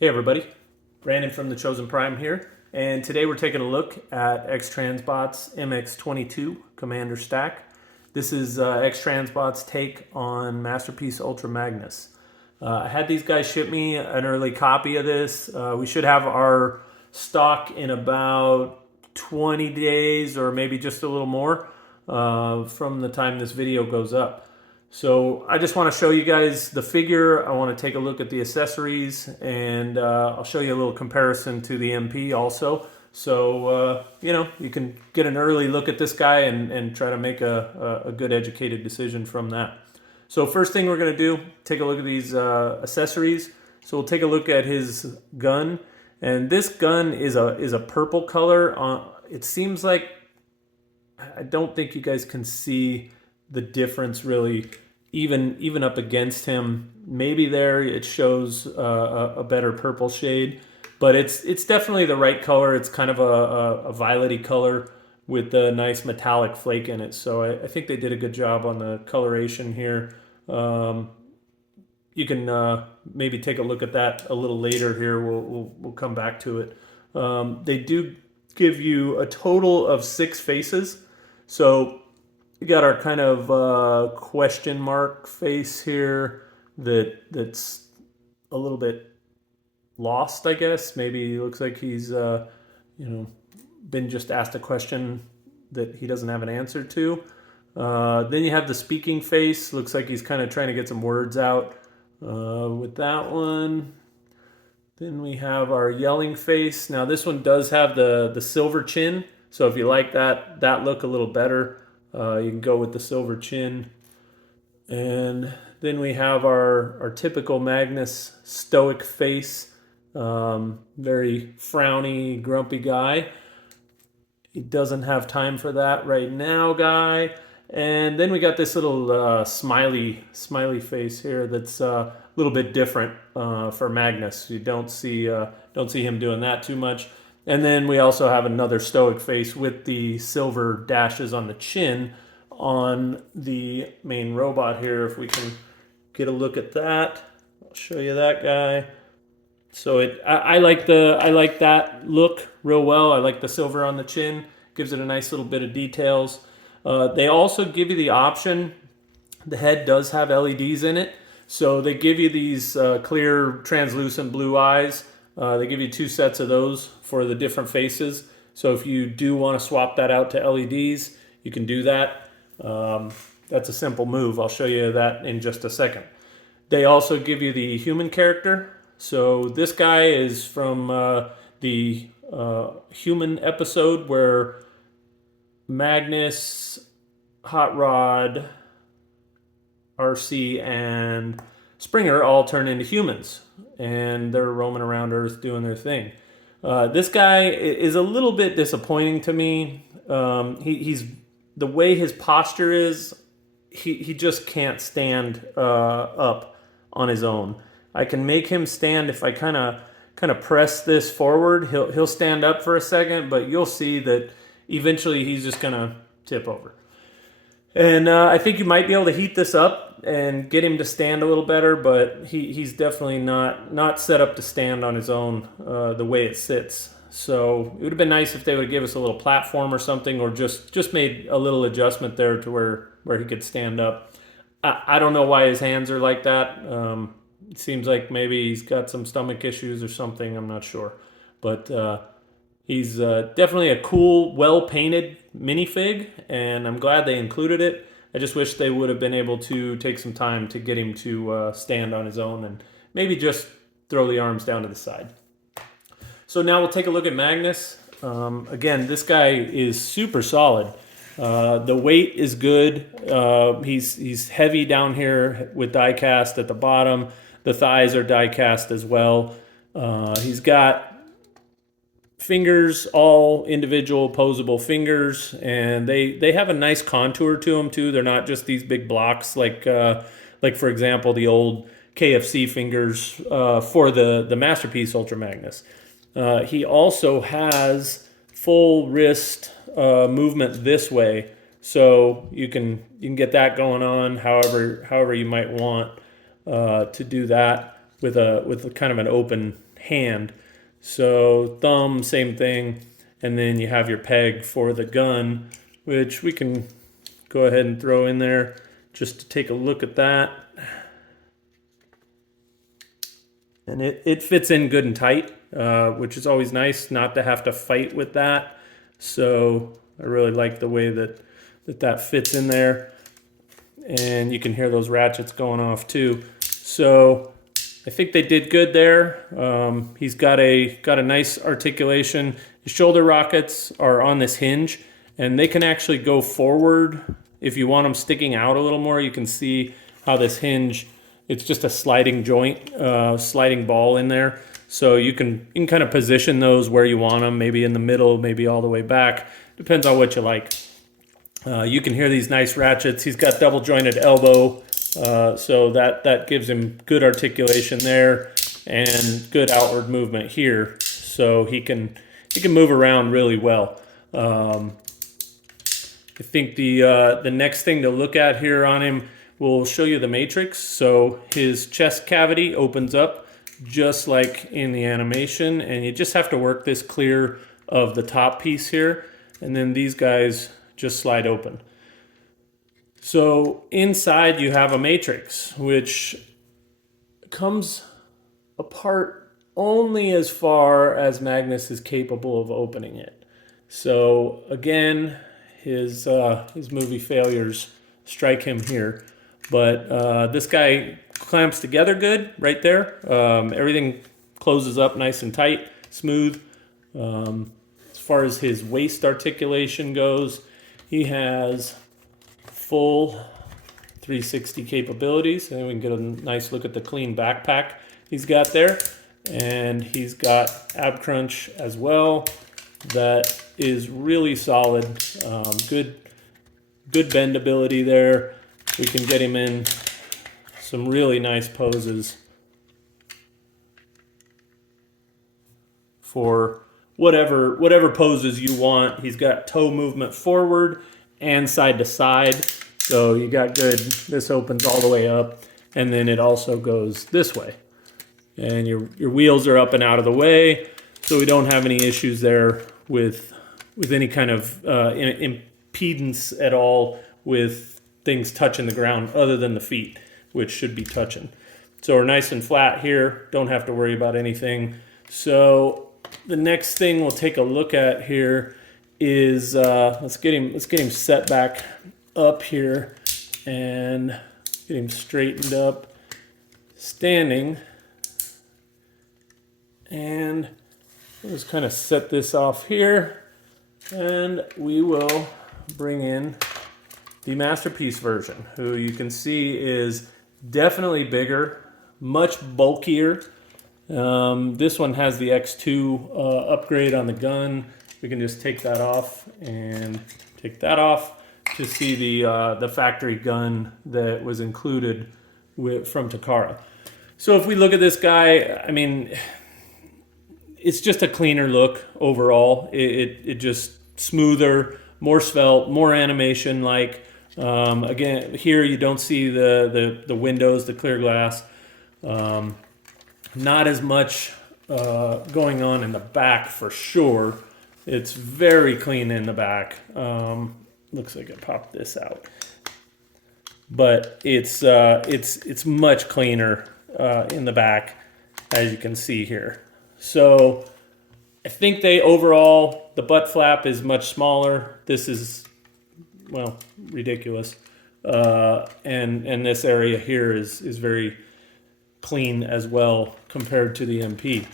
Hey everybody, Brandon from The Chosen Prime here, and today we're taking a look at XTransbots MX22 Commander Stack. This is XTransbots' take on Masterpiece Ultra Magnus. I had these guys ship me an early copy of this. We should have our stock in about 20 days or maybe just a little more from the time this video goes up. So I just want to show you guys the figure. I want to take a look at the accessories, and I'll show you a little comparison to the MP also. So, you can get an early look at this guy and try to make a good educated decision from that. So first thing we're going to do, take a look at these accessories. So we'll take a look at his gun. And this gun is a purple color. It seems like, I don't think you guys can see the difference really, even up against him. Maybe there it shows a better purple shade, but it's definitely the right color. It's kind of a violet-y color with a nice metallic flake in it. So I think they did a good job on the coloration here. You can maybe take a look at that a little later here. We'll come back to it. They do give you a total of 6 faces. So we got our kind of question mark face here that's a little bit lost, I guess. Maybe it looks like he's been just asked a question that he doesn't have an answer to. Then you have the speaking face. Looks like he's kind of trying to get some words out with that one. Then we have our yelling face. Now this one does have the silver chin. So if you like that look a little better, you can go with the silver chin. And then we have our typical Magnus stoic face. Very frowny, grumpy guy. He doesn't have time for that right now guy. And then we got this little smiley face here that's a little bit different for Magnus. You don't see him doing that too much. And then we also have another stoic face with the silver dashes on the chin on the main robot here. If we can get a look at that, I'll show you that guy. So I like that look real well. I like the silver on the chin. Gives it a nice little bit of details. They also give you the option. The head does have LEDs in it. So they give you these clear translucent blue eyes. They give you 2 sets of those for the different faces. So if you do want to swap that out to LEDs, you can do that. That's a simple move. I'll show you that in just a second. They also give you the human character. So this guy is from the human episode where Magnus, Hot Rod, RC, and Springer all turn into humans, and they're roaming around Earth doing their thing. This guy is a little bit disappointing to me. He's the way his posture is. He just can't stand up on his own. I can make him stand if I kind of press this forward. He'll stand up for a second, but you'll see that eventually he's just gonna tip over. And I think you might be able to heat this up and get him to stand a little better, but he's definitely not set up to stand on his own the way it sits. So it would have been nice if they would give us a little platform or something, or just made a little adjustment there to where he could stand up. I don't know why his hands are like that. It seems like maybe he's got some stomach issues or something. I'm not sure. But he's definitely a cool, well-painted minifig, and I'm glad they included it. I just wish they would have been able to take some time to get him to stand on his own and maybe just throw the arms down to the side. So now we'll take a look at Magnus. Again, this guy is super solid. The weight is good. He's heavy down here with die cast at the bottom. The thighs are die cast as well. He's got fingers, all individual posable fingers, and they have a nice contour to them too. They're not just these big blocks like for example the old KFC fingers for the Masterpiece Ultra Magnus. He also has full wrist movement this way, so you can get that going on however you might want to do that. with a kind of an open hand. So thumb, same thing, and then you have your peg for the gun, which we can go ahead and throw in there just to take a look at that. And it fits in good and tight, which is always nice not to have to fight with that. So I really like the way that fits in there. And you can hear those ratchets going off too. So I think they did good there. He's got a nice articulation. His shoulder rockets are on this hinge, and they can actually go forward. If you want them sticking out a little more, you can see how this hinge, it's just a sliding joint, sliding ball in there. So you can kind of position those where you want them, maybe in the middle, maybe all the way back. Depends on what you like. You can hear these nice ratchets. He's got double jointed elbow, so that gives him good articulation there and good outward movement here. So he can move around really well. I think the next thing to look at here on him, we'll show you the matrix. So his chest cavity opens up just like in the animation, and you just have to work this clear of the top piece here, and then these guys just slide open. So inside you have a matrix, which comes apart only as far as Magnus is capable of opening it. So again, his movie failures strike him here. But this guy clamps together good right there. Everything closes up nice and tight, smooth. As far as his waist articulation goes, he has full 360 capabilities. And we can get a nice look at the clean backpack he's got there. And he's got ab crunch as well. That is really solid. Good bendability there. We can get him in some really nice poses for whatever poses you want. He's got toe movement forward and side to side. So you got good, this opens all the way up, and then it also goes this way. And your wheels are up and out of the way, so we don't have any issues there with any kind of impedance at all with things touching the ground other than the feet, which should be touching. So we're nice and flat here, don't have to worry about anything. So the next thing we'll take a look at here is let's get him set back up here and get him straightened up, standing. And we'll just kind of set this off here, and we will bring in the Masterpiece version, who you can see is definitely bigger, much bulkier. This one has the X2 upgrade on the gun. We can just take that off and take that off to see the factory gun that was included from Takara. So if we look at this guy, I mean, it's just a cleaner look overall. It just smoother, more svelte, more animation like. Again, here you don't see the windows, the clear glass. Not as much going on in the back for sure. It's very clean in the back. Looks like I popped this out, but it's much cleaner in the back, as you can see here. So I think overall, the butt flap is much smaller. This is, well, ridiculous. And this area here is very clean as well compared to the MP.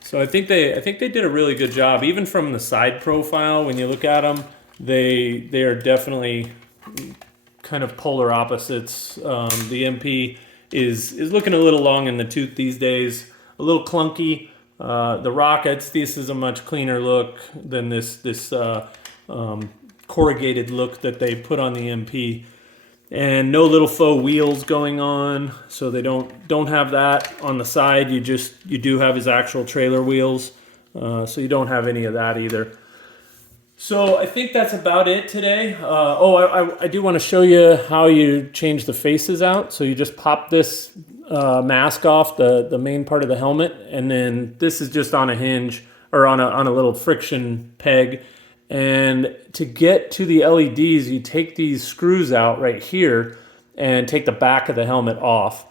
So I think they did a really good job. Even from the side profile, when you look at them, they are definitely kind of polar opposites. The MP is looking a little long in the tooth these days, a little clunky. The Rockets, this is a much cleaner look than this corrugated look that they put on the MP, and no little faux wheels going on, so they don't have that on the side. You do have his actual trailer wheels, so you don't have any of that either. So I think that's about it today. I do want to show you how you change the faces out. So you just pop this mask off, the main part of the helmet, and then this is just on a hinge or on a little friction peg. And to get to the LEDs, you take these screws out right here and take the back of the helmet off.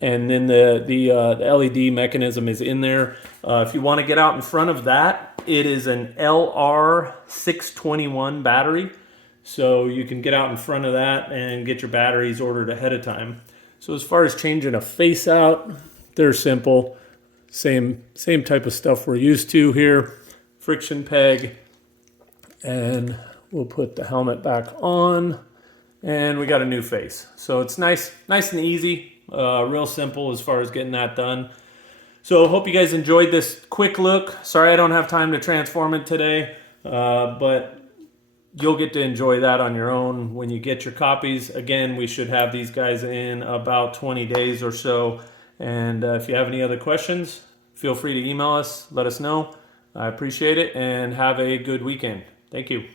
And then the LED mechanism is in there. If you want to get out in front of that, it is an LR621 battery. So you can get out in front of that and get your batteries ordered ahead of time. So as far as changing a face out, they're simple. Same type of stuff we're used to here. Friction peg. And we'll put the helmet back on. And we got a new face. So it's nice and easy. Real simple as far as getting that done. So hope you guys enjoyed this quick look. Sorry I don't have time to transform it today, but you'll get to enjoy that on your own when you get your copies. Again, we should have these guys in about 20 days or so. And if you have any other questions, feel free to email us, let us know. I appreciate it, and have a good weekend. Thank you.